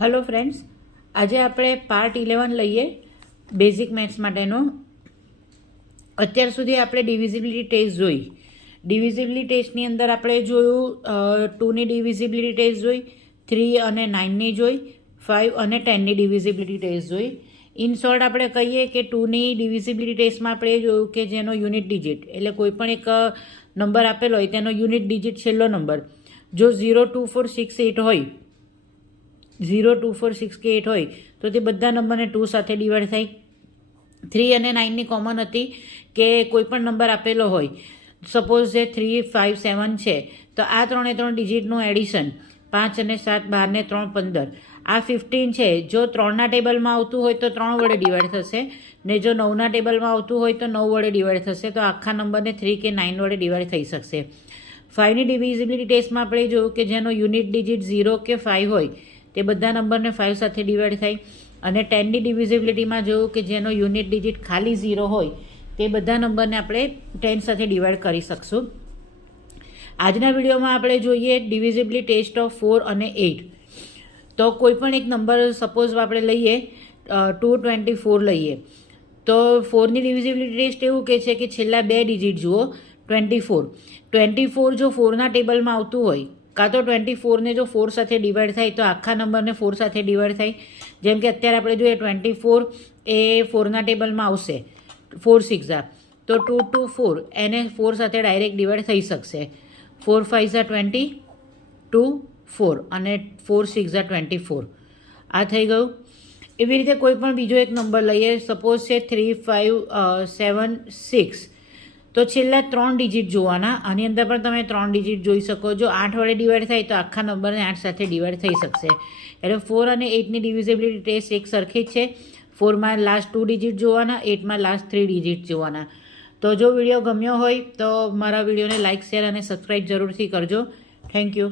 Hello friends, आज आप part 11 लीए बेसिक मैथ्स माटेनो। अत्यार सुधी आपणे डिविजिबिलिटी टेस्ट जोई। डिविजिबिलिटी टेस्टनी अंदर आपणे जोयुं 2 नी डिविजिबिलिटी टेस्ट जोई, 3 અને 9 ની જોઈ, 5 અને 10 ની डिविजिबिलिटी टेस्ट જોઈ। ઇન શોર્ટ આપણે કહીએ કે 2 ની डिविजिबिलिटी ટેસ્ટમાં આપણે જોયું કે જેનો યુનિટ ડિજિટ એટલે કોઈ પણ એક નંબર આપેલો હોય તેનો યુનિટ ડિજિટ છેલ્લો નંબર જો 0, 2, 4, 6, 8 હોય, 0, 2, 4, 6 કે 8 હોય તો તે બધા નંબરને 2 સાથે ડિવાઈડ થાય। 3 અને 9 ની કોમન હતી કે કોઈ પણ નંબર આપેલો હોય, સપોઝ જે 3, 5, 7 છે તો આ 3 ડિજિટનું એડિશન 5 અને 7, 12 ને 3, 15, આ 15 છે। જો 3ના ટેબલમાં આવતું હોય તો 3 વડે ડિવાઈડ થશે ને જો 9ના ટેબલમાં આવતું હોય તો 9 વડે ડિવાઈડ થશે। તો આખા નંબરને 3 કે 9 વડે ડિવાઈડ થઈ શકશે। 5ની ડિવિઝિબિલિટી ટેસ્ટમાં આપણે જોયું કે જેનો યુનિટ ડિજિટ 0 કે 5 હોય તે બધા નંબરને 5 સાથે ડિવાઈડ થાય। અને 10ની ડિવિઝિબિલિટીમાં જોયું કે જેનો યુનિટ ડિજિટ ખાલી 0 હોય તે બધા નંબરને આપણે 10 સાથે ડિવાઈડ કરી શકશું। આજના વિડીયોમાં આપણે જોઈએ ડિવિઝિબિલિટી ટેસ્ટ ઓફ 4 અને 8। તો કોઈ પણ એક નંબર સપોઝ આપણે લઈએ 224 લઈએ તો 4ની ડિવિઝિબિલિટી ટેસ્ટ એવું કહે છે કે છેલ્લા 2 ડિજિટ જુઓ 24 જો 4ના ટેબલમાં આવતું હોય કાં તો 24ને જો 4 સાથે ડિવાઈડ થાય તો આખા નંબરને 4 સાથે ડિવાઈડ થાય। જેમ કે અત્યારે આપણે જોઈએ 24 એ 4ના ટેબલમાં આવશે 4 6 તો 2 2 4 એને 4 સાથે ડાયરેક્ટ ડિવાઈડ થઈ શકશે। 4 5 20 2 4 અને 4 6 24 આ થઈ ગયું। એવી રીતે કોઈ પણ બીજો એક નંબર લઈએ, સપોઝ છે 3 5 7 6 તો છેલ્લા 3 ડિજિટ જોવાના। આની અંદર પણ તમે 3 ડિજિટ જોઈ શકો। જો 8 વડે ડિવાઈડ થાય તો આખા નંબરને 8 સાથે ડિવાઈડ થઈ શકશે। એટલે 4 અને 8ની ડિવિઝિબિલિટી ટેસ્ટ એક સરખી જ છે। 4માં લાસ્ટ 2 ડિજિટ જોવાના, 8માં લાસ્ટ 3 ડિજિટ જોવાના। તો જો વિડીયો ગમ્યો હોય તો મારા વિડીયોને લાઇક, શેર અને સબસ્ક્રાઈબ જરૂરથી કરજો। Thank you.